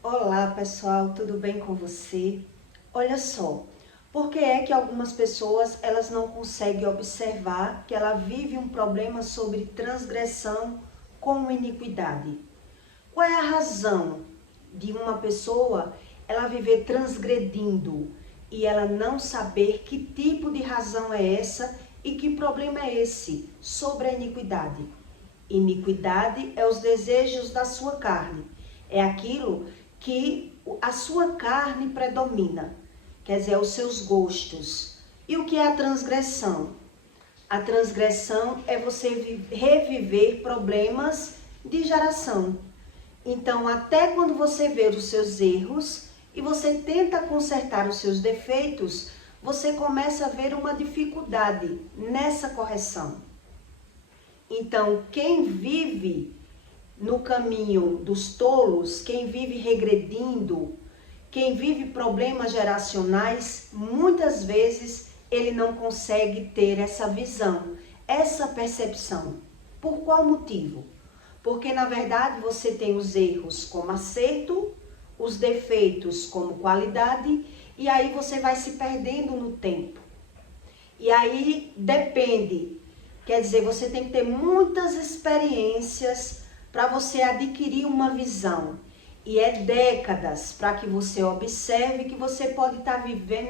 Olá pessoal, tudo bem com você? Olha só, por que é que algumas pessoas elas não conseguem observar que ela vive um problema sobre transgressão com iniquidade? Qual é a razão de uma pessoa ela viver transgredindo e ela não saber que tipo de razão é essa e que problema é esse sobre a iniquidade? Iniquidade é os desejos da sua carne. É aquilo que a sua carne predomina. Quer dizer, os seus gostos. E o que é a transgressão? A transgressão é você reviver problemas de geração. Então, até quando você vê os seus erros e você tenta consertar os seus defeitos, você começa a ver uma dificuldade nessa correção. Então, quem vive no caminho dos tolos, quem vive regredindo, quem vive problemas geracionais, muitas vezes ele não consegue ter essa visão, essa percepção. Por qual motivo? Porque na verdade você tem os erros como acerto, os defeitos como qualidade, e aí você vai se perdendo no tempo. E aí depende. Quer dizer, você tem que ter muitas experiências para você adquirir uma visão. E é décadas para que você observe que você pode estar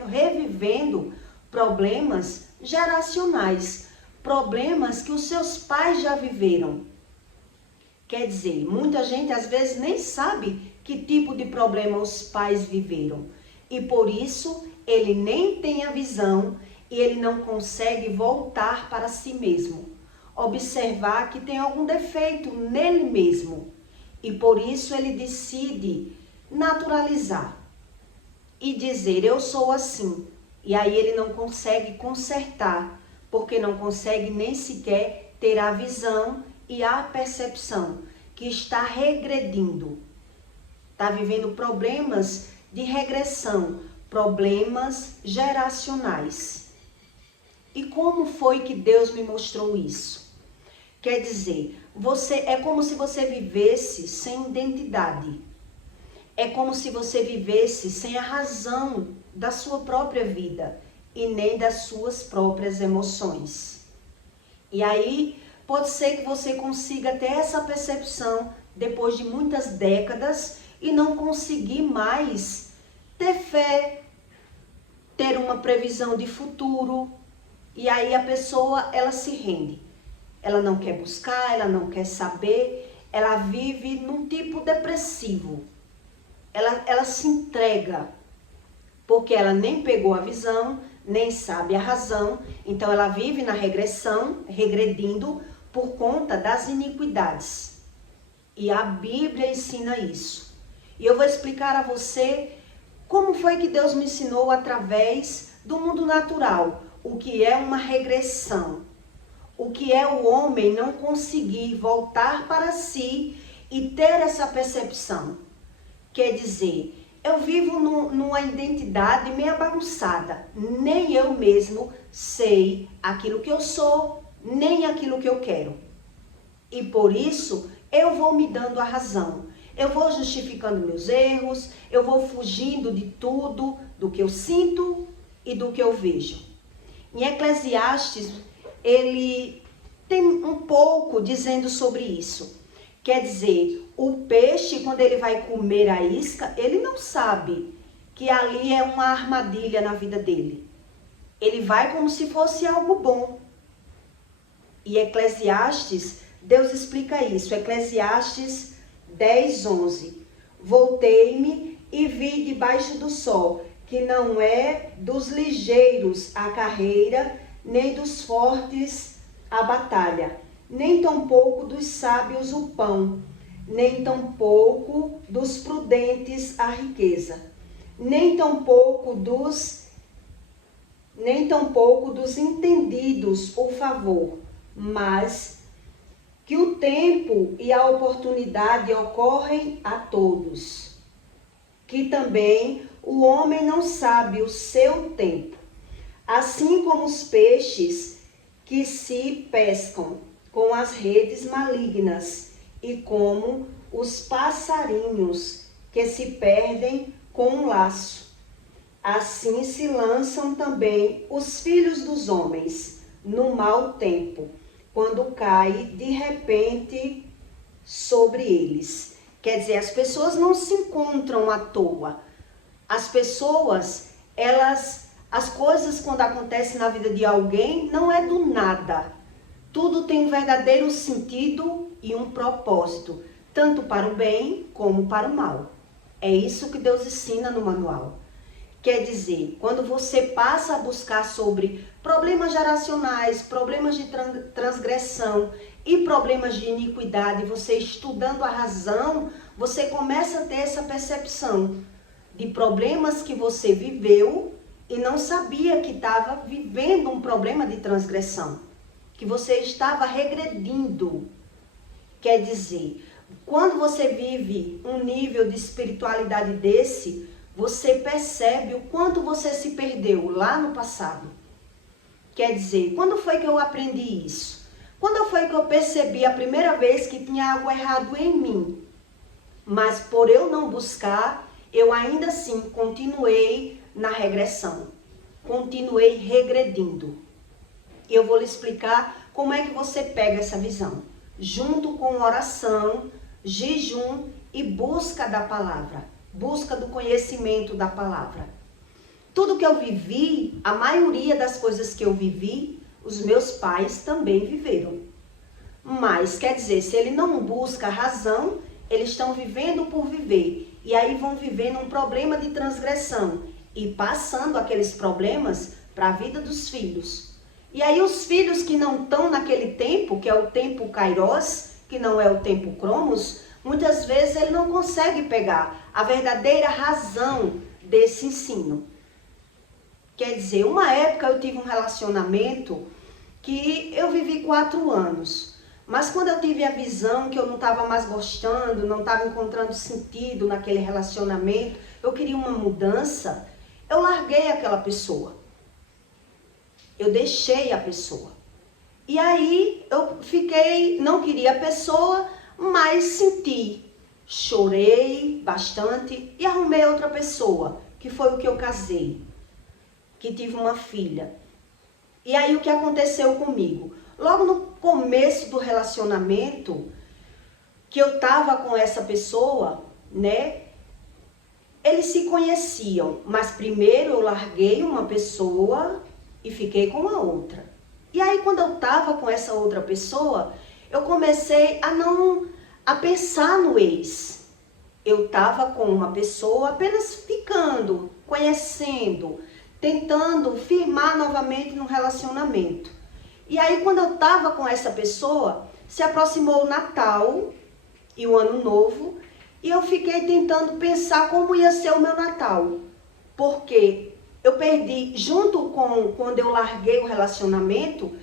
revivendo problemas geracionais, problemas que os seus pais já viveram. Quer dizer, muita gente às vezes nem sabe que tipo de problema os pais viveram. E por isso ele nem tem a visão e ele não consegue voltar para si mesmo. Observar que tem algum defeito nele mesmo. E por isso ele decide naturalizar e dizer, eu sou assim. E aí ele não consegue consertar, porque não consegue nem sequer ter a visão e a percepção que está regredindo. Está vivendo problemas de regressão, problemas geracionais. E como foi que Deus me mostrou isso? Quer dizer, é como se você vivesse sem identidade. É como se você vivesse sem a razão da sua própria vida e nem das suas próprias emoções. E aí, pode ser que você consiga ter essa percepção depois de muitas décadas e não conseguir mais ter fé, ter uma previsão de futuro. E aí a pessoa, ela se rende. Ela não quer buscar, ela não quer saber, ela vive num tipo depressivo. Ela se entrega, porque ela nem pegou a visão, nem sabe a razão, então ela vive na regressão, regredindo por conta das iniquidades. E a Bíblia ensina isso. E eu vou explicar a você como foi que Deus me ensinou através do mundo natural, o que é uma regressão. O que é o homem não conseguir voltar para si e ter essa percepção. Quer dizer, eu vivo numa identidade meio bagunçada. Nem eu mesmo sei aquilo que eu sou, nem aquilo que eu quero. E por isso, eu vou me dando a razão. Eu vou justificando meus erros, eu vou fugindo de tudo, do que eu sinto e do que eu vejo. Em Eclesiastes, ele tem um pouco dizendo sobre isso. Quer dizer, o peixe, quando ele vai comer a isca, ele não sabe que ali é uma armadilha na vida dele. Ele vai como se fosse algo bom. E Eclesiastes, Deus explica isso. Eclesiastes 10:11. Voltei-me e vi debaixo do sol que não é dos ligeiros a carreira, nem dos fortes a batalha, nem tampouco dos sábios o pão, nem tampouco dos prudentes a riqueza, nem tampouco dos entendidos o favor, mas que o tempo e a oportunidade ocorrem a todos, que também o homem não sabe o seu tempo, assim como os peixes que se pescam com as redes malignas e como os passarinhos que se perdem com um laço. Assim se lançam também os filhos dos homens no mau tempo, quando cai de repente sobre eles. Quer dizer, as pessoas não se encontram à toa. As pessoas, as coisas quando acontecem na vida de alguém, não é do nada. Tudo tem um verdadeiro sentido e um propósito, tanto para o bem como para o mal. É isso que Deus ensina no manual. Quer dizer, quando você passa a buscar sobre problemas geracionais, problemas de transgressão e problemas de iniquidade, você estudando a razão, você começa a ter essa percepção de problemas que você viveu e não sabia que estava vivendo um problema de transgressão, que você estava regredindo. Quer dizer, quando você vive um nível de espiritualidade desse, você percebe o quanto você se perdeu lá no passado. Quer dizer, quando foi que eu aprendi isso? Quando foi que eu percebi a primeira vez que tinha algo errado em mim? Mas por eu não buscar, eu ainda assim continuei na regressão. Continuei regredindo. E eu vou lhe explicar como é que você pega essa visão. Junto com oração, jejum e busca da palavra. Busca do conhecimento da palavra. Tudo que eu vivi, a maioria das coisas que eu vivi, os meus pais também viveram. Mas, quer dizer, se ele não busca a razão, eles estão vivendo por viver. E aí vão vivendo um problema de transgressão e passando aqueles problemas para a vida dos filhos. E aí os filhos que não estão naquele tempo, que é o tempo Kairos, que não é o tempo Cromos, muitas vezes ele não consegue pegar a verdadeira razão desse ensino. Quer dizer, uma época eu tive um relacionamento que eu vivi 4 anos. Mas quando eu tive a visão que eu não estava mais gostando, não estava encontrando sentido naquele relacionamento, eu queria uma mudança, eu larguei aquela pessoa. Eu deixei a pessoa. E aí eu fiquei, não queria a pessoa, mas senti. Chorei bastante e arrumei outra pessoa, que foi o que eu casei, que tive uma filha. E aí o que aconteceu comigo? Logo no começo do relacionamento, que eu tava com essa pessoa, né? Eles se conheciam, mas primeiro eu larguei uma pessoa e fiquei com a outra. E aí quando eu tava com essa outra pessoa, eu comecei a pensar no ex. Eu tava com uma pessoa apenas ficando, conhecendo, tentando firmar novamente no relacionamento. E aí quando eu tava com essa pessoa, se aproximou o Natal e o Ano Novo, e eu fiquei tentando pensar como ia ser o meu Natal. Porque eu perdi, junto com quando eu larguei o relacionamento,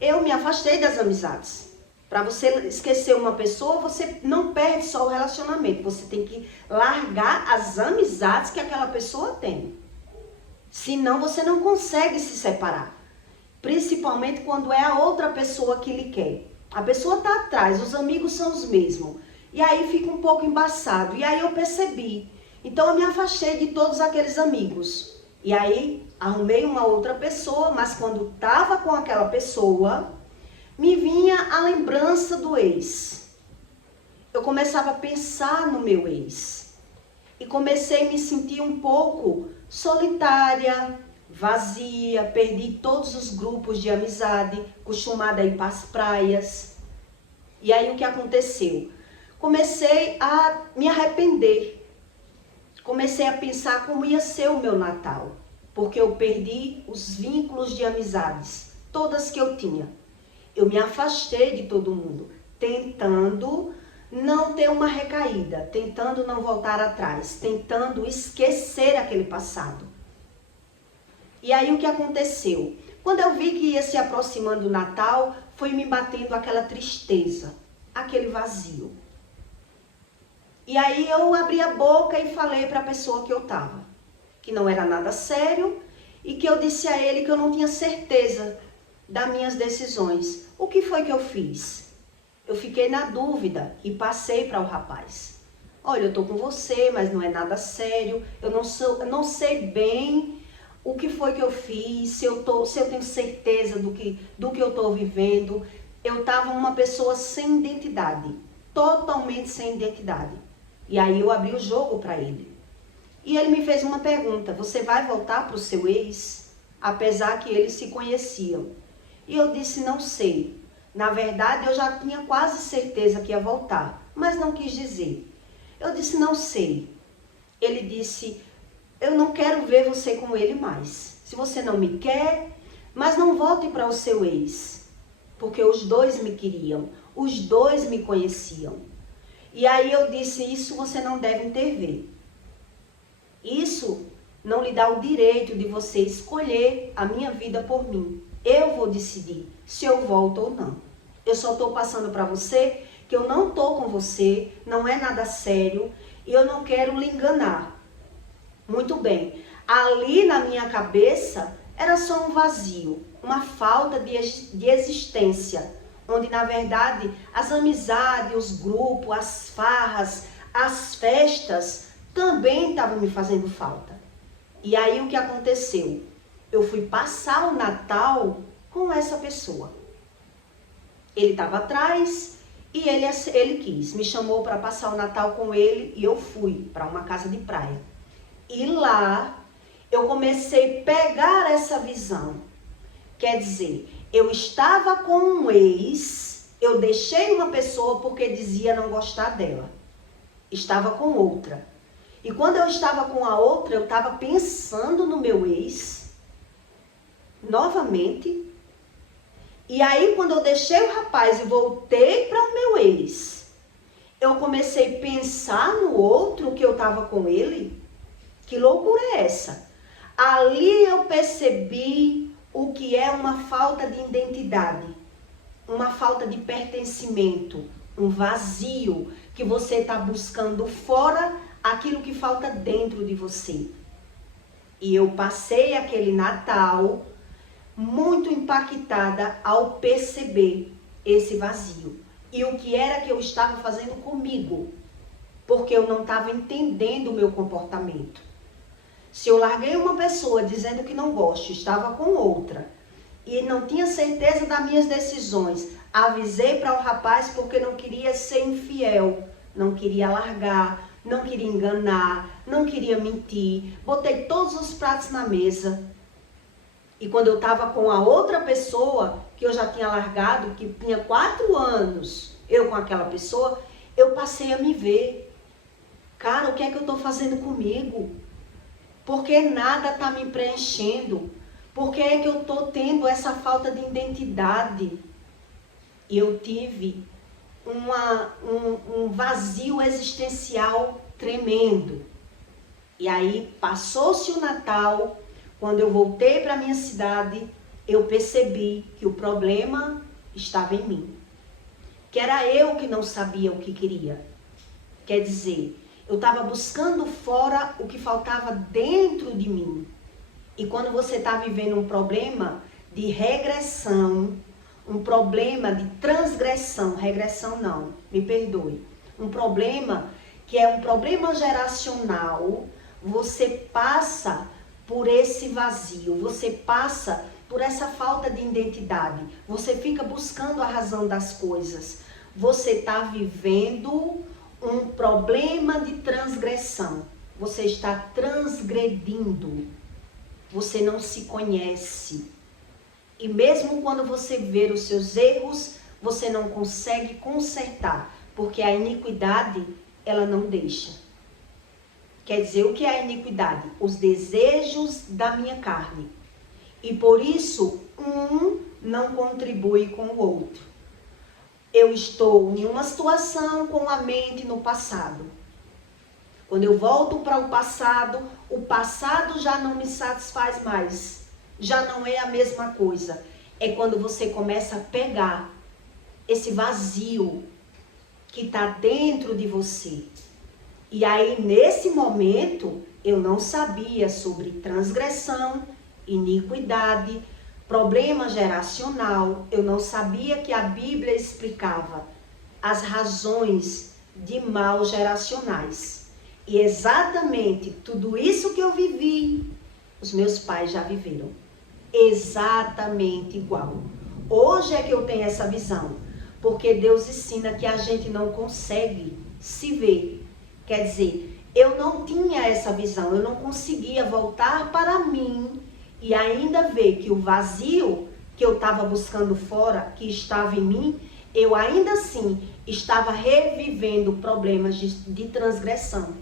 eu me afastei das amizades. Para você esquecer uma pessoa, você não perde só o relacionamento, você tem que largar as amizades que aquela pessoa tem. Senão você não consegue se separar. Principalmente quando é a outra pessoa que lhe quer. A pessoa está atrás, os amigos são os mesmos. E aí fica um pouco embaçado. E aí eu percebi. Então eu me afastei de todos aqueles amigos. E aí arrumei uma outra pessoa, mas quando estava com aquela pessoa, me vinha a lembrança do ex. Eu começava a pensar no meu ex. E comecei a me sentir um pouco solitária, vazia, perdi todos os grupos de amizade, acostumada a ir para as praias. E aí o que aconteceu? Comecei a me arrepender. Comecei a pensar como ia ser o meu Natal, porque eu perdi os vínculos de amizades, todas que eu tinha. Eu me afastei de todo mundo, tentando não ter uma recaída, tentando não voltar atrás, tentando esquecer aquele passado. E aí o que aconteceu? Quando eu vi que ia se aproximando o Natal, foi me batendo aquela tristeza, aquele vazio. E aí eu abri a boca e falei para a pessoa que eu estava, que não era nada sério, e que eu disse a ele que eu não tinha certeza das minhas decisões. O que foi que eu fiz? Eu fiquei na dúvida e passei para o rapaz. olha, eu tô com você, mas não é nada sério, eu não sei bem o que foi que eu fiz, se eu tenho certeza do que eu tô vivendo. Eu tava uma pessoa sem identidade, totalmente sem identidade. E aí eu abri o jogo para ele. E ele me fez uma pergunta: você vai voltar para o seu ex? Apesar que eles se conheciam. E eu disse: não sei. Na verdade, eu já tinha quase certeza que ia voltar, mas não quis dizer. Eu disse: não sei. Ele disse: eu não quero ver você com ele mais. Se você não me quer, mas não volte para o seu ex. Porque os dois me queriam, os dois me conheciam. E aí eu disse: isso você não deve intervir. Isso não lhe dá o direito de você escolher a minha vida por mim. Eu vou decidir se eu volto ou não. Eu só estou passando para você que eu não estou com você, não é nada sério e eu não quero lhe enganar. Muito bem, ali na minha cabeça era só um vazio, uma falta de existência, onde na verdade as amizades, os grupos, as farras, as festas também estavam me fazendo falta. E aí o que aconteceu? Eu fui passar o Natal com essa pessoa. Ele estava atrás e ele quis, me chamou para passar o Natal com ele e eu fui para uma casa de praia. E lá eu comecei a pegar essa visão. Quer dizer, eu estava com um ex, eu deixei uma pessoa porque dizia não gostar dela. Estava com outra. E quando eu estava com a outra, eu estava pensando no meu ex, novamente. E aí, quando eu deixei o rapaz e voltei para o meu ex, eu comecei a pensar no outro que eu estava com ele. Que loucura é essa? Ali eu percebi o que é uma falta de identidade, uma falta de pertencimento, um vazio que você está buscando fora aquilo que falta dentro de você. E eu passei aquele Natal muito impactada ao perceber esse vazio. E o que era que eu estava fazendo comigo, porque eu não estava entendendo o meu comportamento. Se eu larguei uma pessoa dizendo que não gosto, estava com outra, e não tinha certeza das minhas decisões, avisei para o rapaz porque não queria ser infiel, não queria largar, não queria enganar, não queria mentir, botei todos os pratos na mesa. E quando eu estava com a outra pessoa, que eu já tinha largado, que tinha 4 anos, eu com aquela pessoa, eu passei a me ver. Cara, o que é que eu estou fazendo comigo? Porque nada está me preenchendo. Por que é que eu estou tendo essa falta de identidade? E eu tive um vazio existencial tremendo. E aí passou-se o Natal, quando eu voltei para a minha cidade, eu percebi que o problema estava em mim. Que era eu que não sabia o que queria. Quer dizer, eu estava buscando fora o que faltava dentro de mim. E quando você está vivendo um problema de regressão, um problema de transgressão, regressão não, me perdoe, um problema que é um problema geracional, você passa por esse vazio, você passa por essa falta de identidade, você fica buscando a razão das coisas, você está vivendo um problema de transgressão, você está transgredindo, você não se conhece. E mesmo quando você vê os seus erros, você não consegue consertar, porque a iniquidade, ela não deixa. Quer dizer, o que é a iniquidade? Os desejos da minha carne. E por isso, um não contribui com o outro. Eu estou em uma situação com a mente no passado. Quando eu volto para o passado já não me satisfaz mais. Já não é a mesma coisa. É quando você começa a pegar esse vazio que está dentro de você. E aí, nesse momento, eu não sabia sobre transgressão, iniquidade, problema geracional. Eu não sabia que a Bíblia explicava as razões de maus geracionais. E exatamente tudo isso que eu vivi, os meus pais já viveram. Exatamente igual. Hoje é que eu tenho essa visão, porque Deus ensina que a gente não consegue se ver. Quer dizer, eu não tinha essa visão, eu não conseguia voltar para mim e ainda ver que o vazio que eu estava buscando fora, que estava em mim, eu ainda assim estava revivendo problemas de transgressão.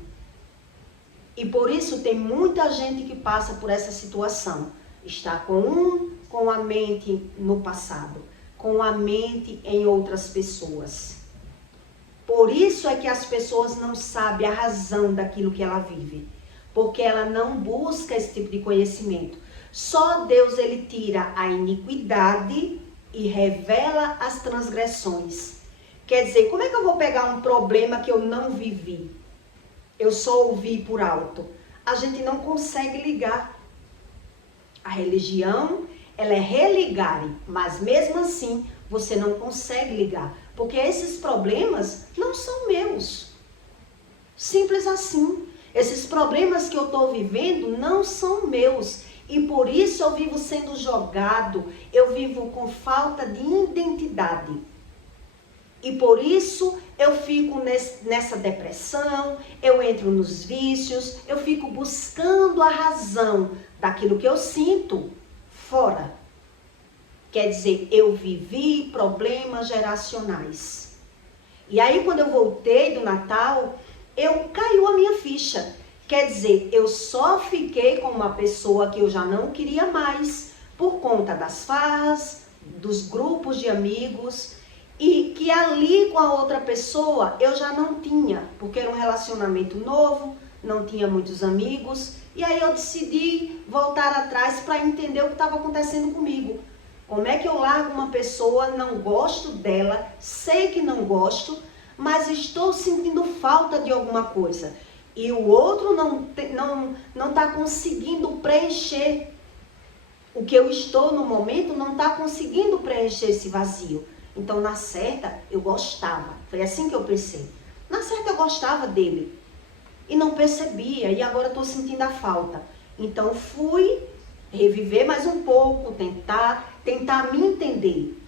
E por isso tem muita gente que passa por essa situação. Está com a mente no passado, com a mente em outras pessoas. Por isso é que as pessoas não sabem a razão daquilo que ela vive. Porque ela não busca esse tipo de conhecimento. Só Deus, ele tira a iniquidade e revela as transgressões. Quer dizer, como é que eu vou pegar um problema que eu não vivi? Eu só ouvi por alto. A gente não consegue ligar. A religião, ela é religar, mas mesmo assim você não consegue ligar. Porque esses problemas não são meus. Simples assim. Esses problemas que eu estou vivendo não são meus. E por isso eu vivo sendo jogado, eu vivo com falta de identidade. E por isso eu fico nessa depressão, eu entro nos vícios, eu fico buscando a razão daquilo que eu sinto fora. Quer dizer, eu vivi problemas geracionais. E aí quando eu voltei do Natal, caiu a minha ficha. Quer dizer, eu só fiquei com uma pessoa que eu já não queria mais, por conta das farras, dos grupos de amigos, e que ali com a outra pessoa eu já não tinha, porque era um relacionamento novo, não tinha muitos amigos, e aí eu decidi voltar atrás para entender o que estava acontecendo comigo. Como é que eu largo uma pessoa, não gosto dela, sei que não gosto, mas estou sentindo falta de alguma coisa. E o outro não está conseguindo preencher. O que eu estou no momento não está conseguindo preencher esse vazio. Então, na certa, eu gostava. Foi assim que eu pensei. Na certa, eu gostava dele. E não percebia. E agora estou sentindo a falta. Então, fui reviver mais um pouco. Tentar me entender.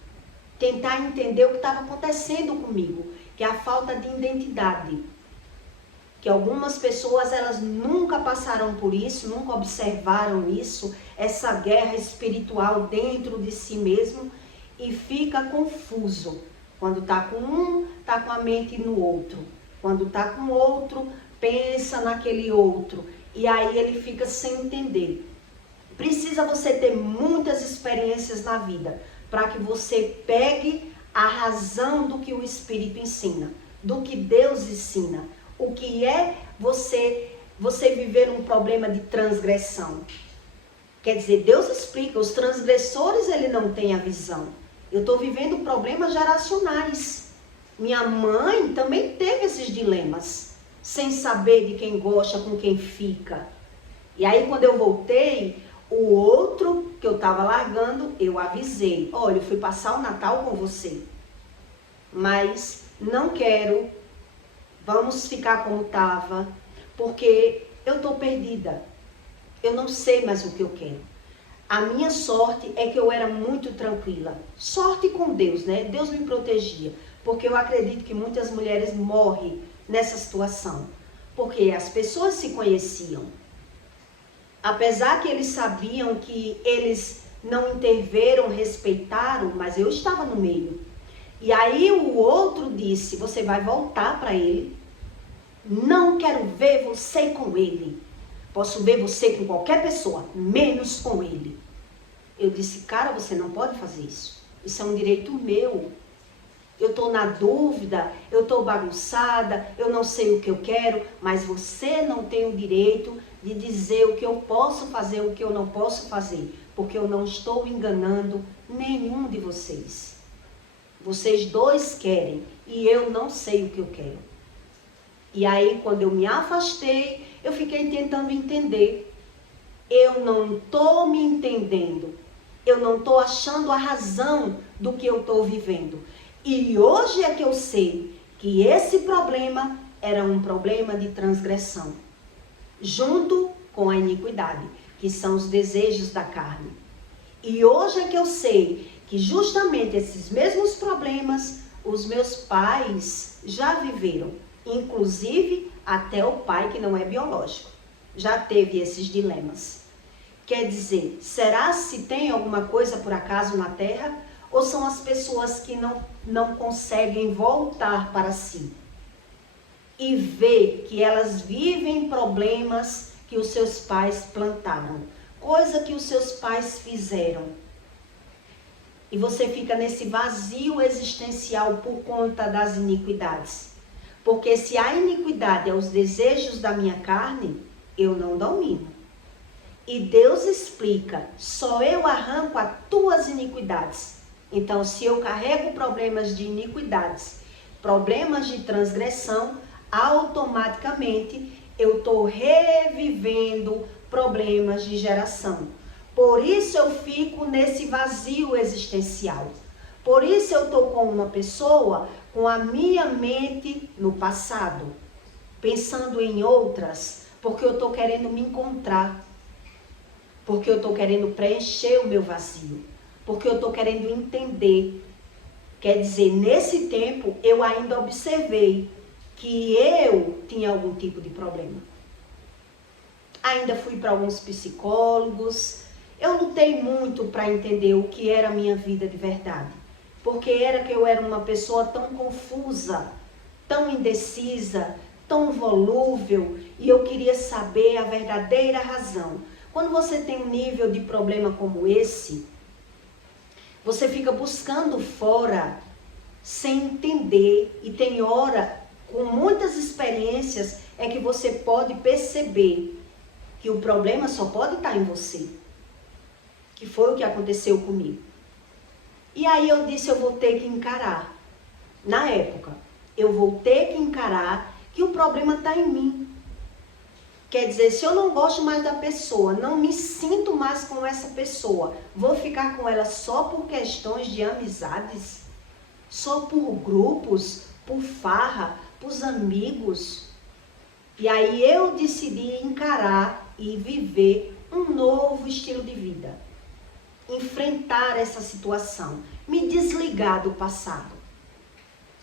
Tentar entender o que estava acontecendo comigo. Que é a falta de identidade. Que algumas pessoas, elas nunca passaram por isso, nunca observaram isso, essa guerra espiritual dentro de si mesmo, e fica confuso. Quando está com um, está com a mente no outro. Quando está com o outro, pensa naquele outro. E aí ele fica sem entender. Precisa você ter muitas experiências na vida, para que você pegue a razão do que o Espírito ensina, do que Deus ensina. O que é você viver um problema de transgressão? Quer dizer, Deus explica, os transgressores, ele não tem a visão. Eu estou vivendo problemas geracionais. Minha mãe também teve esses dilemas, sem saber de quem gosta, com quem fica. E aí quando eu voltei, o outro que eu estava largando, eu avisei. Olha, eu fui passar o Natal com você, mas não quero. Vamos ficar como estava, porque eu estou perdida. Eu não sei mais o que eu quero. A minha sorte é que eu era muito tranquila. Sorte com Deus, né? Deus me protegia. Porque eu acredito que muitas mulheres morrem nessa situação. Porque as pessoas se conheciam. Apesar que eles sabiam que eles não interveram, respeitaram, mas eu estava no meio. E aí o outro disse, você vai voltar para ele. Não quero ver você com ele. Posso ver você com qualquer pessoa, menos com ele. Eu disse, cara, você não pode fazer isso. Isso é um direito meu. Eu estou na dúvida, eu estou bagunçada, eu não sei o que eu quero, mas você não tem o direito de dizer o que eu posso fazer, o que eu não posso fazer, porque eu não estou enganando nenhum de vocês. Vocês dois querem e eu não sei o que eu quero. E aí, quando eu me afastei, eu fiquei tentando entender. Eu não estou me entendendo. Eu não estou achando a razão do que eu estou vivendo. E hoje é que eu sei que esse problema era um problema de transgressão, junto com a iniquidade, que são os desejos da carne. E hoje é que eu sei que justamente esses mesmos problemas os meus pais já viveram, inclusive até o pai que não é biológico, já teve esses dilemas. Quer dizer, será se tem alguma coisa por acaso na terra? Ou são as pessoas que não conseguem voltar para si e ver que elas vivem problemas que os seus pais plantaram, coisa que os seus pais fizeram. E você fica nesse vazio existencial por conta das iniquidades. Porque se a iniquidade é os desejos da minha carne, eu não domino. E Deus explica, só eu arranco as tuas iniquidades. Então, se eu carrego problemas de iniquidades, problemas de transgressão, automaticamente eu estou revivendo problemas de geração. Por isso eu fico nesse vazio existencial. Por isso eu estou com uma pessoa com a minha mente no passado, pensando em outras, porque eu estou querendo me encontrar, porque eu estou querendo preencher o meu vazio, porque eu estou querendo entender. Quer dizer, nesse tempo eu ainda observei que eu tinha algum tipo de problema. Ainda fui para alguns psicólogos. Eu lutei muito para entender o que era a minha vida de verdade. Porque era que eu era uma pessoa tão confusa, tão indecisa, tão volúvel. E eu queria saber a verdadeira razão. Quando você tem um nível de problema como esse, você fica buscando fora, sem entender. E tem hora, com muitas experiências, é que você pode perceber que o problema só pode estar em você. Que foi o que aconteceu comigo. E aí eu disse, eu vou ter que encarar. Na época, eu vou ter que encarar que o problema está em mim. Quer dizer, se eu não gosto mais da pessoa, não me sinto mais com essa pessoa, vou ficar com ela só por questões de amizades? Só por grupos, por farra, por amigos? E aí eu decidi encarar e viver um novo estilo de vida. Enfrentar essa situação, me desligar do passado.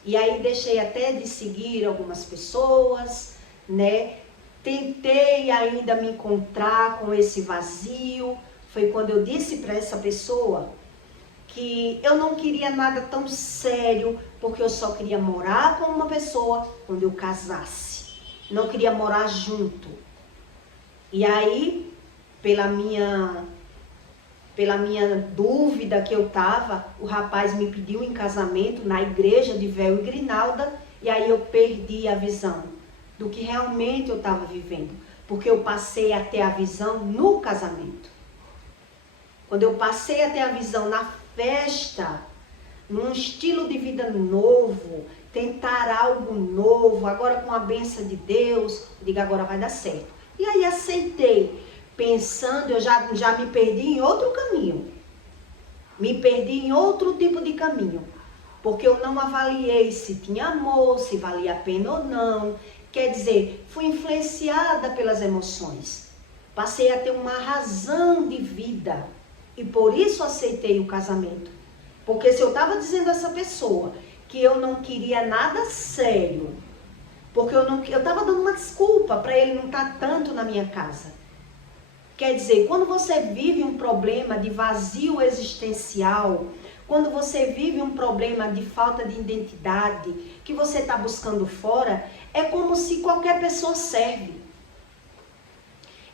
E aí deixei até de seguir algumas pessoas, né? Tentei ainda me encontrar com esse vazio. Foi quando eu disse para essa pessoa que eu não queria nada tão sério, porque eu só queria morar com uma pessoa quando eu casasse. Não queria morar junto. E aí, pela minha dúvida que eu estava, o rapaz me pediu em casamento na igreja de véu e grinalda, e aí eu perdi a visão do que realmente eu estava vivendo, porque eu passei a ter a visão no casamento. Quando eu passei a ter a visão na festa, num estilo de vida novo, tentar algo novo, agora com a bênção de Deus, eu digo, agora vai dar certo. E aí aceitei. Pensando, eu já me perdi em outro caminho. Me perdi em outro tipo de caminho. Porque eu não avaliei se tinha amor, se valia a pena ou não. Quer dizer, fui influenciada pelas emoções. Passei a ter uma razão de vida. E por isso aceitei o casamento. Porque se eu estava dizendo a essa pessoa que eu não queria nada sério, porque eu estava dando uma desculpa para ele não estar tanto na minha casa. Quer dizer, quando você vive um problema de vazio existencial, quando você vive um problema de falta de identidade, que você está buscando fora, é como se qualquer pessoa serve.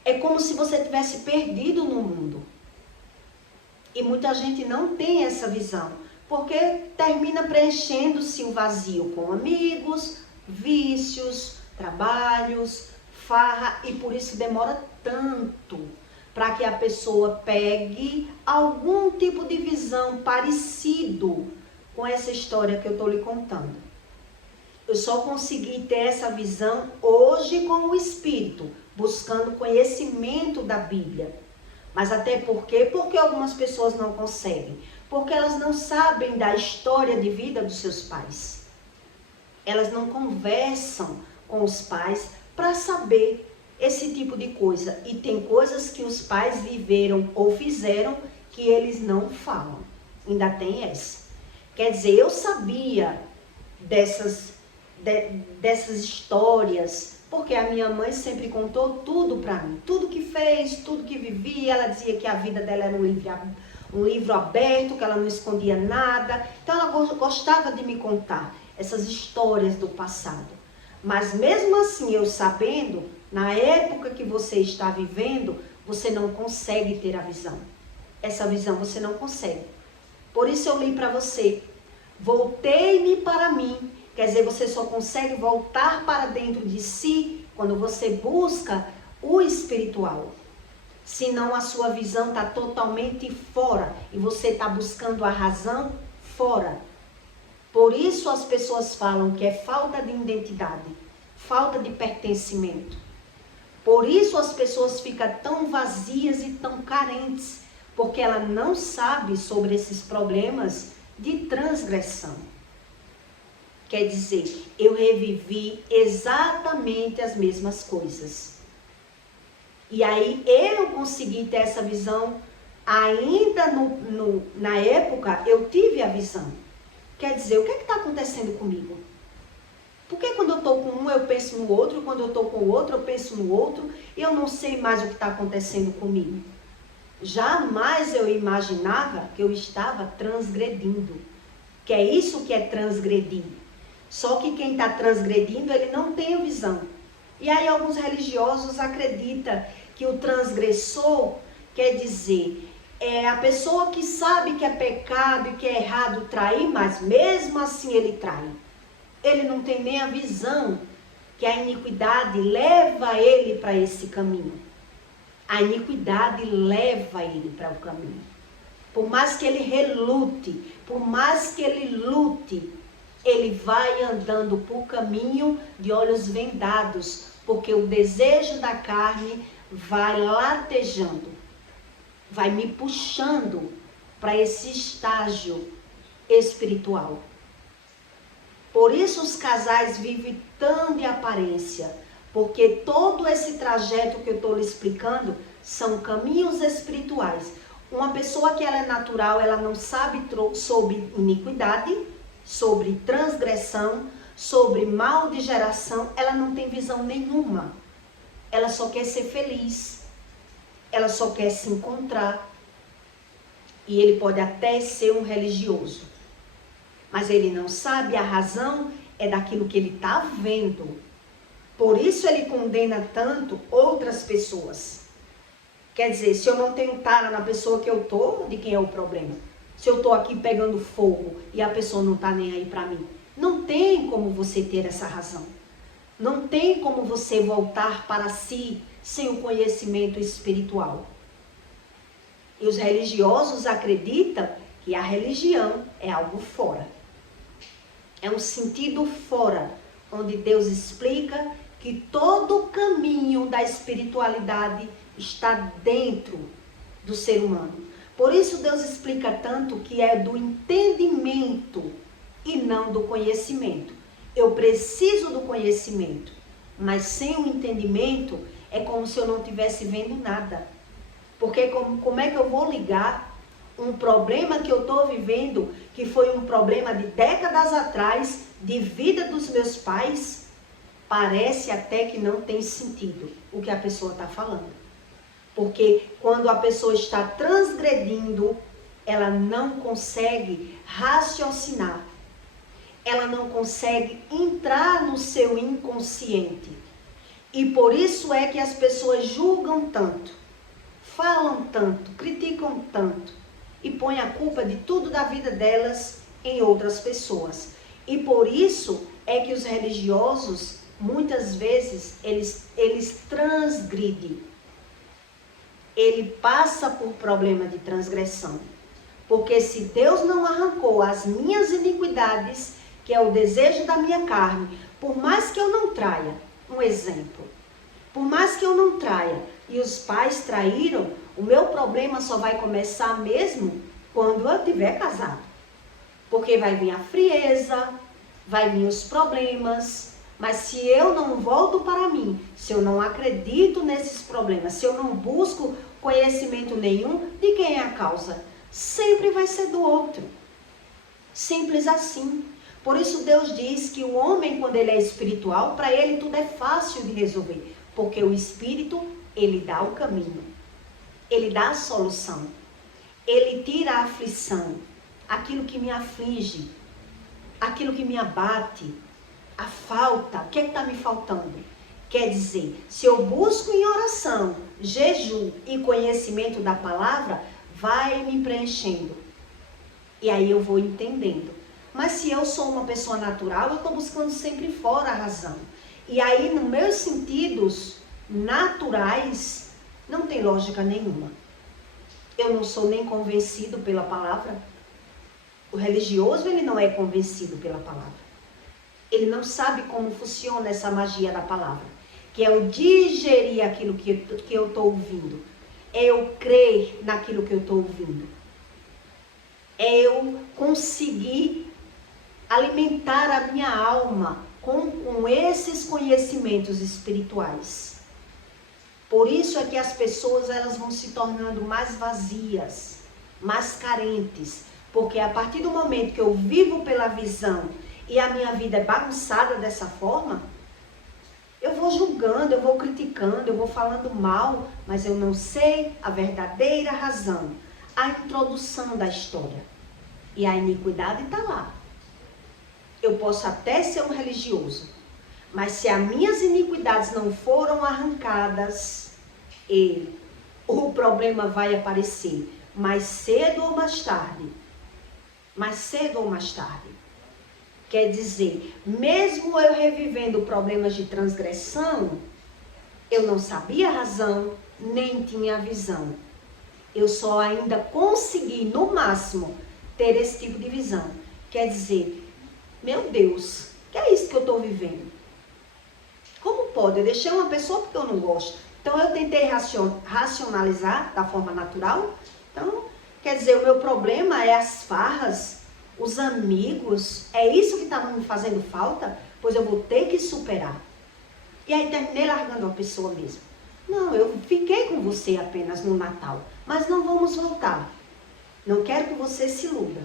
É como se você tivesse perdido no mundo. E muita gente não tem essa visão, porque termina preenchendo-se o vazio com amigos, vícios, trabalhos, farra, e por isso demora tanto para que a pessoa pegue algum tipo de visão parecido com essa história que eu estou lhe contando. Eu só consegui ter essa visão hoje com o Espírito, buscando conhecimento da Bíblia. Mas até porque algumas pessoas não conseguem? Porque elas não sabem da história de vida dos seus pais. Elas não conversam com os pais para saber esse tipo de coisa. E tem coisas que os pais viveram ou fizeram que eles não falam. Ainda tem essa. Quer dizer, eu sabia dessas histórias, porque a minha mãe sempre contou tudo para mim. Tudo que fez, tudo que vivia. Ela dizia que a vida dela era um livro aberto, que ela não escondia nada. Então ela gostava de me contar essas histórias do passado. Mas mesmo assim, eu sabendo, na época que você está vivendo, você não consegue ter a visão. Essa visão você não consegue. Por isso eu li para você, voltei-me para mim. Quer dizer, você só consegue voltar para dentro de si quando você busca o espiritual. Senão a sua visão está totalmente fora e você está buscando a razão fora. Por isso as pessoas falam que é falta de identidade, falta de pertencimento. Por isso as pessoas ficam tão vazias e tão carentes, porque ela não sabe sobre esses problemas de transgressão. Quer dizer, eu revivi exatamente as mesmas coisas. E aí eu consegui ter essa visão, ainda na época eu tive a visão. Quer dizer, o que está acontecendo comigo? Porque quando eu estou com um, eu penso no outro, quando eu estou com o outro, eu penso no outro, e eu não sei mais o que está acontecendo comigo. Jamais eu imaginava que eu estava transgredindo. Que é isso que é transgredir. Só que quem está transgredindo, ele não tem a visão. E aí alguns religiosos acreditam que o transgressor quer dizer, é a pessoa que sabe que é pecado e que é errado trair, mas mesmo assim ele trai. Ele não tem nem a visão que a iniquidade leva ele para esse caminho. A iniquidade leva ele para o caminho. Por mais que ele relute, por mais que ele lute, ele vai andando por caminho de olhos vendados, porque o desejo da carne vai latejando, vai me puxando para esse estágio espiritual. Por isso os casais vivem tão de aparência, porque todo esse trajeto que eu estou lhe explicando são caminhos espirituais. Uma pessoa que ela é natural, ela não sabe sobre iniquidade, sobre transgressão, sobre mal de geração, ela não tem visão nenhuma. Ela só quer ser feliz, ela só quer se encontrar. E ele pode até ser um religioso, mas ele não sabe a razão é daquilo que ele está vendo. Por isso ele condena tanto outras pessoas. Quer dizer, se eu não tenho tara na pessoa que eu estou, de quem é o problema? Se eu estou aqui pegando fogo e a pessoa não está nem aí para mim. Não tem como você ter essa razão. Não tem como você voltar para si sem o conhecimento espiritual. E os religiosos acreditam que a religião é algo fora. É um sentido fora, onde Deus explica que todo o caminho da espiritualidade está dentro do ser humano. Por isso Deus explica tanto que é do entendimento e não do conhecimento. Eu preciso do conhecimento, mas sem o entendimento é como se eu não estivesse vendo nada. Porque como é que eu vou ligar um problema que eu estou vivendo, que foi um problema de décadas atrás, de vida dos meus pais? Parece até que não tem sentido o que a pessoa está falando. Porque quando a pessoa está transgredindo, ela não consegue raciocinar. Ela não consegue entrar no seu inconsciente. E por isso é que as pessoas julgam tanto, falam tanto, criticam tanto e põem a culpa de tudo da vida delas em outras pessoas. E por isso é que os religiosos, muitas vezes, eles transgridem. Ele passa por problema de transgressão. Porque se Deus não arrancou as minhas iniquidades, que é o desejo da minha carne, por mais que eu não traia, um exemplo, por mais que eu não traia e os pais traíram, o meu problema só vai começar mesmo quando eu estiver casado. Porque vai vir a frieza, vai vir os problemas, mas se eu não volto para mim, se eu não acredito nesses problemas, se eu não busco conhecimento nenhum, de quem é a causa? Sempre vai ser do outro. Simples assim. Por isso Deus diz que o homem, quando ele é espiritual, para ele tudo é fácil de resolver. Porque o Espírito, ele dá o caminho. Ele dá a solução. Ele tira a aflição. Aquilo que me aflige. Aquilo que me abate. A falta. O que é que está me faltando? Quer dizer, se eu busco em oração, jejum e conhecimento da palavra, vai me preenchendo. E aí eu vou entendendo. Mas se eu sou uma pessoa natural, eu estou buscando sempre fora a razão. E aí, nos meus sentidos naturais, não tem lógica nenhuma. Eu não sou nem convencido pela palavra. O religioso, ele não é convencido pela palavra. Ele não sabe como funciona essa magia da palavra. Que é eu digerir aquilo que eu estou ouvindo. É eu crer naquilo que eu estou ouvindo. É eu conseguir alimentar a minha alma com esses conhecimentos espirituais. Por isso é que as pessoas elas vão se tornando mais vazias, mais carentes. Porque a partir do momento que eu vivo pela visão e a minha vida é bagunçada dessa forma, eu vou julgando, eu vou criticando, eu vou falando mal, mas eu não sei a verdadeira razão, a introdução da história. E a iniquidade está lá. Eu posso até ser um religioso, mas se as minhas iniquidades não foram arrancadas, o problema vai aparecer mais cedo ou mais tarde. Mais cedo ou mais tarde. Quer dizer, mesmo eu revivendo problemas de transgressão, eu não sabia a razão, nem tinha a visão. Eu só ainda consegui, no máximo, ter esse tipo de visão. Quer dizer, meu Deus, que é isso que eu estou vivendo? Como pode? Eu deixei uma pessoa porque eu não gosto. Então eu tentei racionalizar da forma natural. Então, quer dizer, o meu problema é as farras, os amigos. É isso que estava me fazendo falta? Pois eu vou ter que superar. E aí terminei largando a pessoa mesmo. Não, eu fiquei com você apenas no Natal, mas não vamos voltar. Não quero que você se iluda.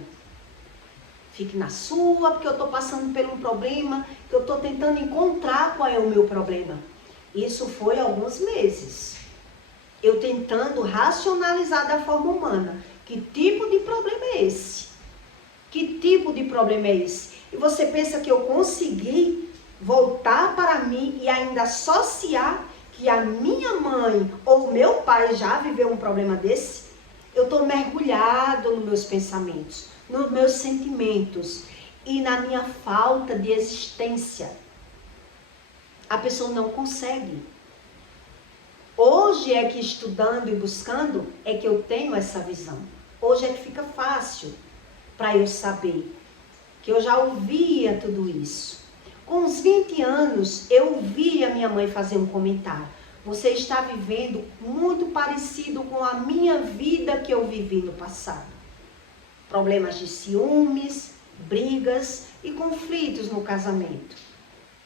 Fique na sua, porque eu estou passando por um problema, que eu estou tentando encontrar qual é o meu problema. Isso foi alguns meses. Eu tentando racionalizar da forma humana. Que tipo de problema é esse? Que tipo de problema é esse? E você pensa que eu consegui voltar para mim e ainda associar que a minha mãe ou o meu pai já viveu um problema desse? Eu estou mergulhado nos meus pensamentos, nos meus sentimentos e na minha falta de existência. A pessoa não consegue. Hoje é que estudando e buscando é que eu tenho essa visão. Hoje é que fica fácil para eu saber que eu já ouvia tudo isso. Com uns 20 anos eu ouvi a minha mãe fazer um comentário. Você está vivendo muito parecido com a minha vida que eu vivi no passado. Problemas de ciúmes, brigas e conflitos no casamento.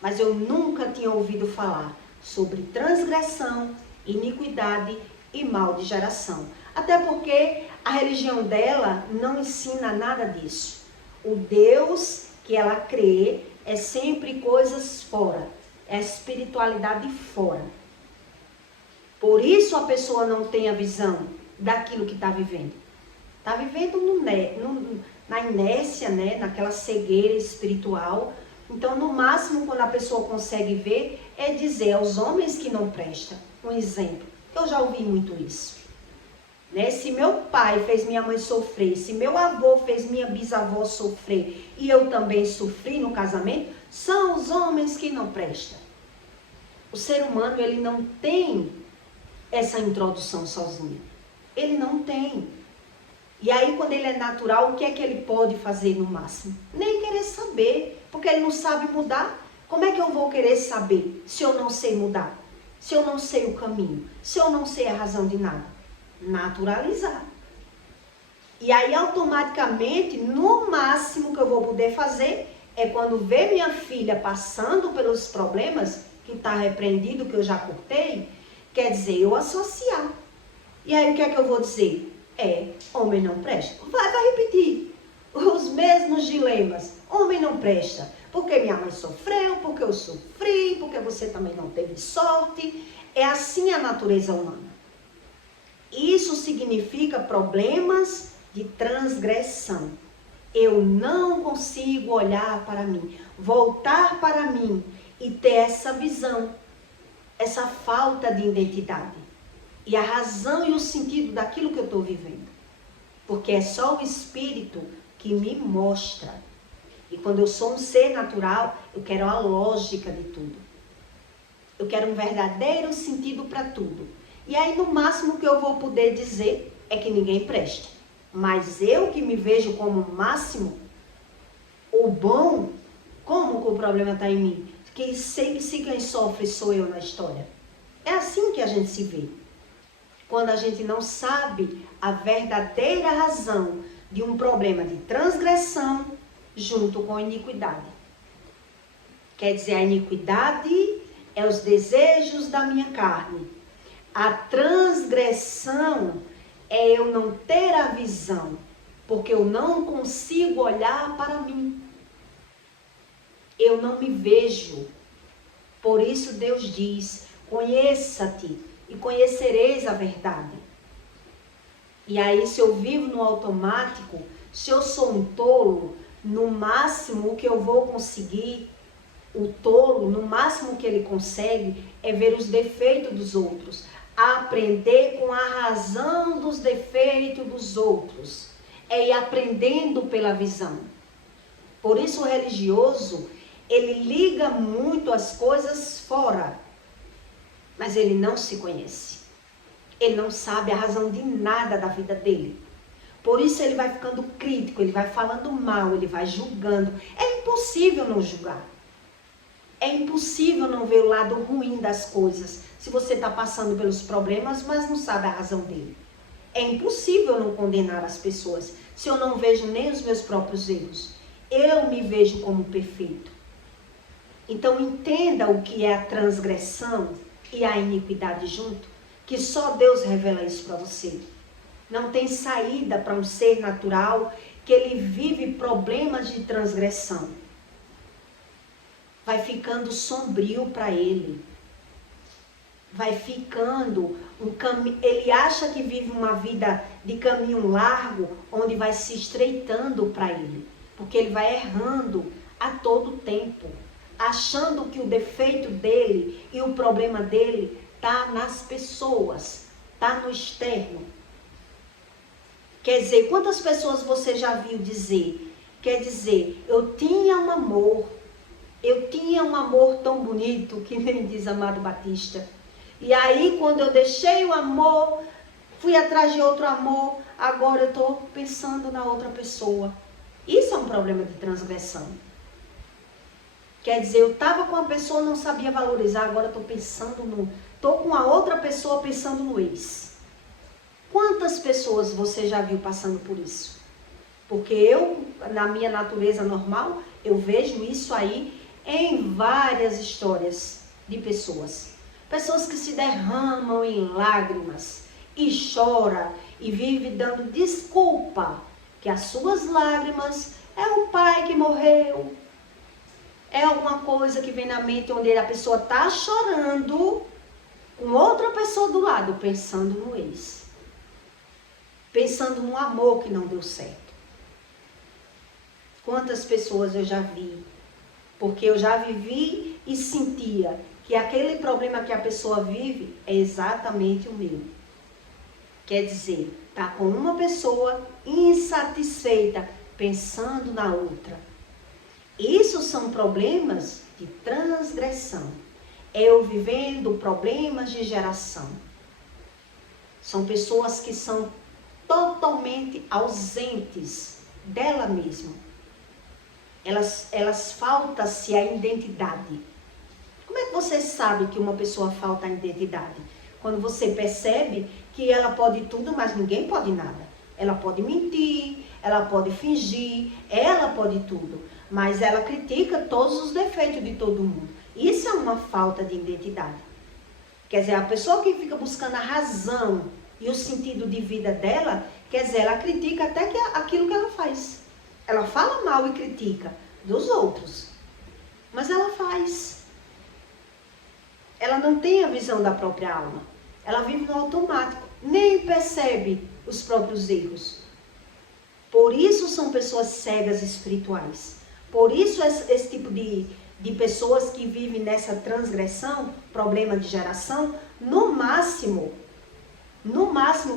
Mas eu nunca tinha ouvido falar sobre transgressão, iniquidade e mal de geração. Até porque a religião dela não ensina nada disso. O Deus que ela crê é sempre coisas fora, é a espiritualidade fora. Por isso a pessoa não tem a visão daquilo que está vivendo. Está vivendo na inércia, né? Naquela cegueira espiritual. Então, no máximo, quando a pessoa consegue ver, é dizer aos homens que não prestam. Um exemplo, eu já ouvi muito isso. Né? Se meu pai fez minha mãe sofrer, se meu avô fez minha bisavó sofrer e eu também sofri no casamento, são os homens que não prestam. O ser humano, ele não tem essa introdução sozinho. Ele não tem. E aí, quando ele é natural, o que é que ele pode fazer no máximo? Nem querer saber, porque ele não sabe mudar. Como é que eu vou querer saber se eu não sei mudar? Se eu não sei o caminho? Se eu não sei a razão de nada? Naturalizar. E aí, automaticamente, no máximo que eu vou poder fazer É quando vê minha filha passando pelos problemas, que está repreendido, que eu já cortei, quer dizer, eu associar. E aí o que é que eu vou dizer? Homem não presta. Vai repetir os mesmos dilemas. Homem não presta. Porque minha mãe sofreu, porque eu sofri, porque você também não teve sorte. É assim a natureza humana. Isso significa problemas de transgressão. Eu não consigo olhar para mim, voltar para mim e ter essa visão, essa falta de identidade. E a razão e o sentido daquilo que eu estou vivendo. Porque é só o Espírito que me mostra. E quando eu sou um ser natural, eu quero a lógica de tudo. Eu quero um verdadeiro sentido para tudo. E aí, no máximo que eu vou poder dizer é que ninguém presta. Mas eu que me vejo como máximo, o bom, como que o problema está em mim? Que sei que se quem sofre sou eu na história. É assim que a gente se vê. Quando a gente não sabe a verdadeira razão de um problema de transgressão junto com a iniquidade. Quer dizer, a iniquidade é os desejos da minha carne. A transgressão é eu não ter a visão, porque eu não consigo olhar para mim. Eu não me vejo. Por isso Deus diz, conheça-te e conhecereis a verdade. E aí, se eu vivo no automático, se eu sou um tolo, no máximo o que eu vou conseguir, o tolo, no máximo que ele consegue, é ver os defeitos dos outros. Aprender com a razão dos defeitos dos outros. É ir aprendendo pela visão. Por isso o religioso, ele liga muito as coisas fora. Mas ele não se conhece. Ele não sabe a razão de nada da vida dele. Por isso ele vai ficando crítico, ele vai falando mal, ele vai julgando. É impossível não julgar. É impossível não ver o lado ruim das coisas. Se você está passando pelos problemas, mas não sabe a razão dele. É impossível não condenar as pessoas se eu não vejo nem os meus próprios erros. Eu me vejo como perfeito. Então entenda o que é a transgressão e a iniquidade junto, que só Deus revela isso para você. Não tem saída para um ser natural que ele vive problemas de transgressão. Vai ficando sombrio para ele. Vai ficando um caminho. Ele acha que vive uma vida de caminho largo, onde vai se estreitando para ele. Porque ele vai errando a todo tempo, achando que o defeito dele e o problema dele está nas pessoas, está no externo. Quer dizer, quantas pessoas você já viu dizer? Quer dizer, eu tinha um amor tão bonito, que nem diz Amado Batista. E aí, quando eu deixei o amor, fui atrás de outro amor, agora eu estou pensando na outra pessoa. Isso é um problema de transgressão. Quer dizer, eu estava com a pessoa, não sabia valorizar, agora estou com a outra pessoa pensando no ex. Quantas pessoas você já viu passando por isso? Porque eu, na minha natureza normal, eu vejo isso aí em várias histórias de pessoas. Pessoas que se derramam em lágrimas e choram e vivem dando desculpa que as suas lágrimas é o pai que morreu. É alguma coisa que vem na mente onde a pessoa está chorando com outra pessoa do lado, pensando no ex. Pensando no amor que não deu certo. Quantas pessoas eu já vi. Porque eu já vivi e sentia que aquele problema que a pessoa vive é exatamente o meu. Quer dizer, está com uma pessoa insatisfeita, pensando na outra. Isso são problemas de transgressão. É eu vivendo problemas de geração. São pessoas que são totalmente ausentes dela mesma. Elas falta-se a identidade. Como é que você sabe que uma pessoa falta a identidade? Quando você percebe que ela pode tudo, mas ninguém pode nada. Ela pode mentir, ela pode fingir, ela pode tudo. mas ela critica todos os defeitos de todo mundo. Isso é uma falta de identidade. Quer dizer, a pessoa que fica buscando a razão e o sentido de vida dela, quer dizer, ela critica até aquilo que ela faz. Ela fala mal e critica dos outros, mas ela faz. Ela não tem a visão da própria alma. Ela vive no automático, nem percebe os próprios erros. Por isso são pessoas cegas espirituais. Por isso esse tipo de pessoas que vivem nessa transgressão, problema de geração, no máximo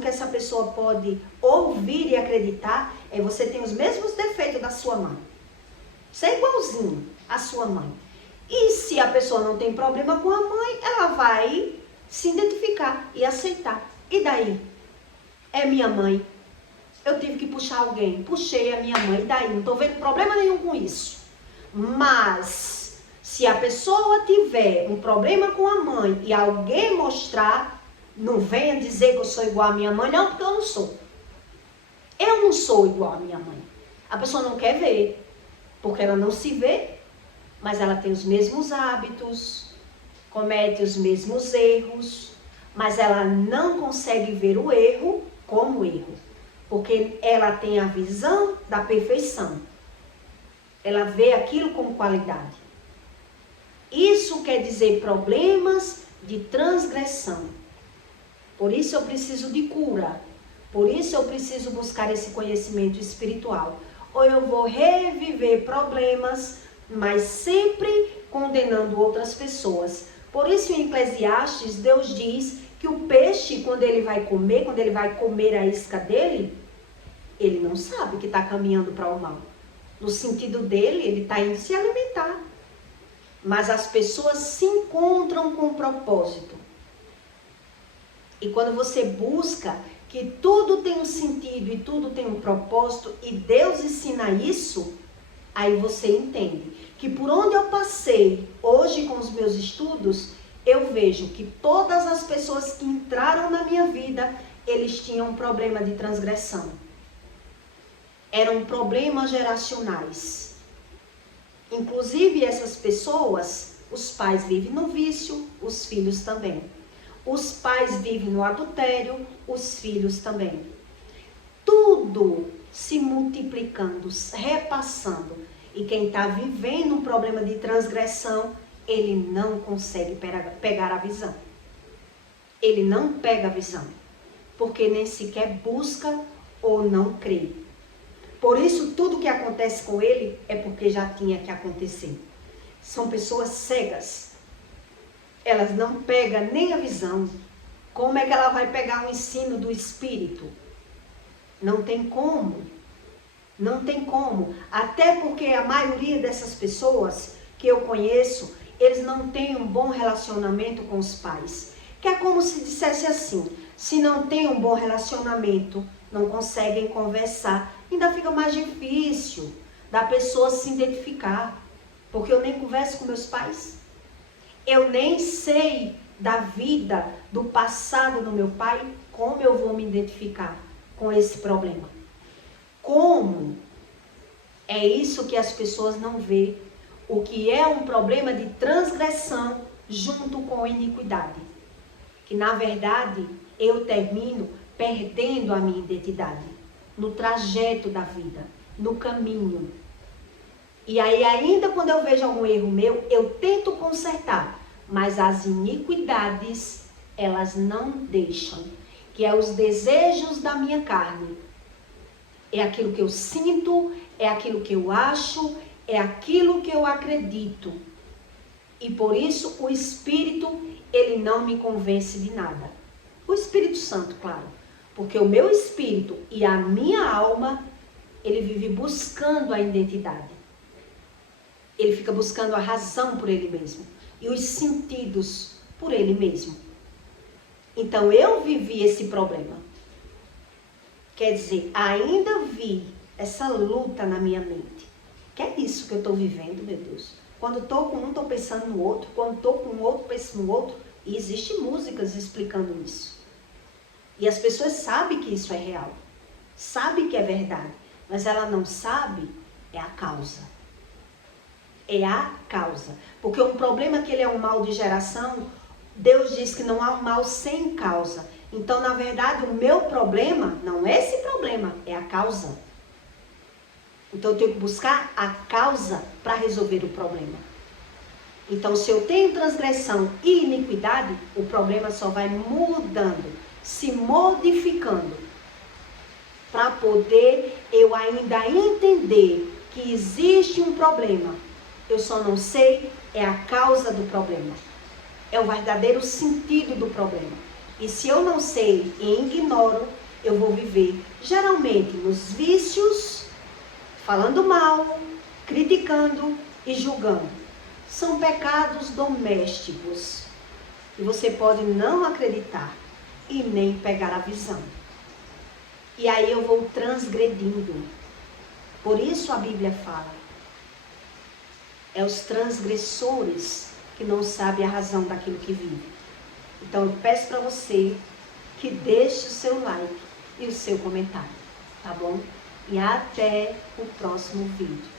que essa pessoa pode ouvir e acreditar é: você tem os mesmos defeitos da sua mãe. Você é igualzinho à sua mãe. E se a pessoa não tem problema com a mãe, ela vai se identificar e aceitar. E daí? É minha mãe. Eu tive que puxar alguém. Puxei a minha mãe. E daí? Não estou vendo problema nenhum com isso. Mas se a pessoa tiver um problema com a mãe e alguém mostrar, não venha dizer que eu sou igual à minha mãe, não, porque eu não sou. Eu não sou igual à minha mãe. A pessoa não quer ver, porque ela não se vê, mas ela tem os mesmos hábitos, comete os mesmos erros, mas ela não consegue ver o erro como erro, porque ela tem a visão da perfeição. Ela vê aquilo como qualidade. Isso quer dizer problemas de transgressão. Por isso eu preciso de cura. Por isso eu preciso buscar esse conhecimento espiritual. Ou eu vou reviver problemas, mas sempre condenando outras pessoas. Por isso em Eclesiastes, Deus diz que o peixe, quando ele vai comer a isca dele, ele não sabe que está caminhando para o mal. No sentido dele, ele está indo se alimentar. Mas as pessoas se encontram com propósito. E quando você busca que tudo tem um sentido e tudo tem um propósito, e Deus ensina isso, aí você entende que por onde eu passei hoje com os meus estudos, eu vejo que todas as pessoas que entraram na minha vida, eles tinham um problema de transgressão. Eram problemas geracionais. Inclusive essas pessoas, os pais vivem no vício, os filhos também. Os pais vivem no adultério, os filhos também. Tudo se multiplicando, repassando. E quem está vivendo um problema de transgressão, ele não consegue pegar a visão. Ele não pega a visão, porque nem sequer busca ou não crê. Por isso, tudo que acontece com ele é porque já tinha que acontecer. São pessoas cegas. Elas não pegam nem a visão. Como é que ela vai pegar o ensino do Espírito? Não tem como. Não tem como. Até porque a maioria dessas pessoas que eu conheço, eles não têm um bom relacionamento com os pais. Que é como se dissesse assim: se não tem um bom relacionamento, não conseguem conversar, ainda fica mais difícil da pessoa se identificar. Porque eu nem converso com meus pais. Eu nem sei da vida, do passado do meu pai, como eu vou me identificar com esse problema. Como? É isso que as pessoas não veem. O que é um problema de transgressão junto com iniquidade. Que na verdade eu termino perdendo a minha identidade no trajeto da vida, no caminho. E aí ainda quando eu vejo algum erro meu, eu tento consertar. Mas as iniquidades, elas não deixam. Que é os desejos da minha carne. É aquilo que eu sinto, é aquilo que eu acho, é aquilo que eu acredito. E por isso o Espírito, ele não me convence de nada. O Espírito Santo, claro. Porque o meu espírito e a minha alma, ele vive buscando a identidade. Ele fica buscando a razão por ele mesmo. E os sentidos por ele mesmo. Então eu vivi esse problema. Quer dizer, ainda vi essa luta na minha mente. Que é isso que eu estou vivendo, meu Deus. Quando estou com um, estou pensando no outro. Quando estou com o outro, penso no outro. E existem músicas explicando isso. E as pessoas sabem que isso é real. Sabem que é verdade. Mas ela não sabe é a causa. é a causa. Porque um problema que ele é um mal de geração, Deus diz que não há um mal sem causa. Então, na verdade, o meu problema não é esse problema, é a causa. Então, eu tenho que buscar a causa para resolver o problema. Então, se eu tenho transgressão e iniquidade, o problema só vai mudando, se modificando, para poder eu ainda entender que existe um problema. Eu só não sei é a causa do problema. É o verdadeiro sentido do problema. E se eu não sei e ignoro, eu vou viver geralmente nos vícios, falando mal, criticando e julgando. São pecados domésticos. E você pode não acreditar e nem pegar a visão. E aí eu vou transgredindo. Por isso a Bíblia fala. É os transgressores que não sabem a razão daquilo que vive. Então eu peço para você que deixe o seu like e o seu comentário, tá bom? E até o próximo vídeo.